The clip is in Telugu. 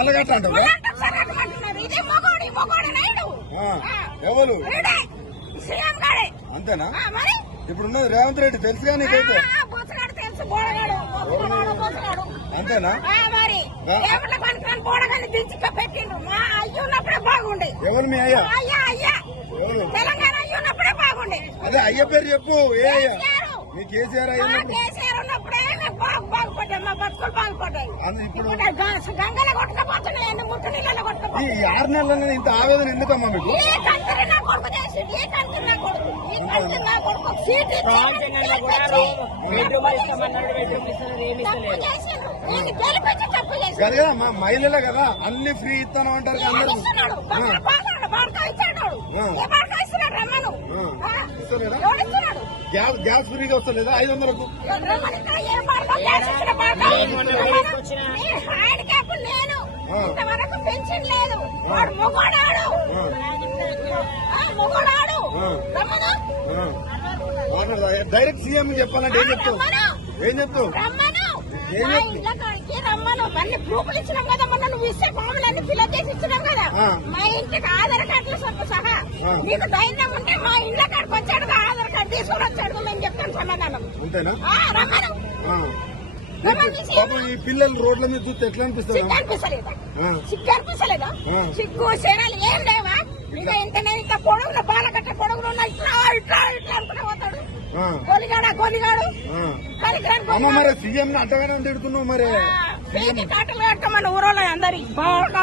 మళ్ళీ కట్టంటారు ఎవరు? అంతేనా? ఇప్పుడు రేవంత్ రెడ్డి తెలుసు కానీ నీకైతే? అంతేనా? ఎవరు మీ అయ్యా? అదే అయ్య పేరు చెప్పు ఏ అయ్యా? మీ కేసీఆర్ అయ్యా ఇప్పుడు గంగల ఈ ఆరు నెలల ఇంత ఆవేదన ఎందుకమ్మా మీకు? కదా కదా మా మహిళలే కదా అన్ని ఫ్రీ ఇస్తాను అంటారు అందరూ. గ్యాస్ గ్యాస్ ఫ్రీగా వస్తలేదా? ఐదు వందలకు? డైరెక్ట్ సీఎం చెప్పాలంటే ఏం చెప్తావు? ఏం చెప్తావు? రమ్మను. అన్ని ఇచ్చినాం కదా ఇచ్చినాం కదా. మా ఇంటికి ఆధార్ ధైర్యం మా ఇంట్లో కాడికి ఆధార్ కార్డు చెప్తాను సమాధానం. ఈ పిల్లలు రోడ్ల మీద చూస్తే ఎట్లా అనిపిస్తుంది? సిగ్గు అనిపిస్తలేదా? సిగ్గు సేనాలు ఏం లేవు? కొలిగాడా కొలిగాడు అమ్మ మరి సీఎం తిడుతున్నావు మరి? కాటలు కట్టమని ఊరోళ్ళ అందరి బాగా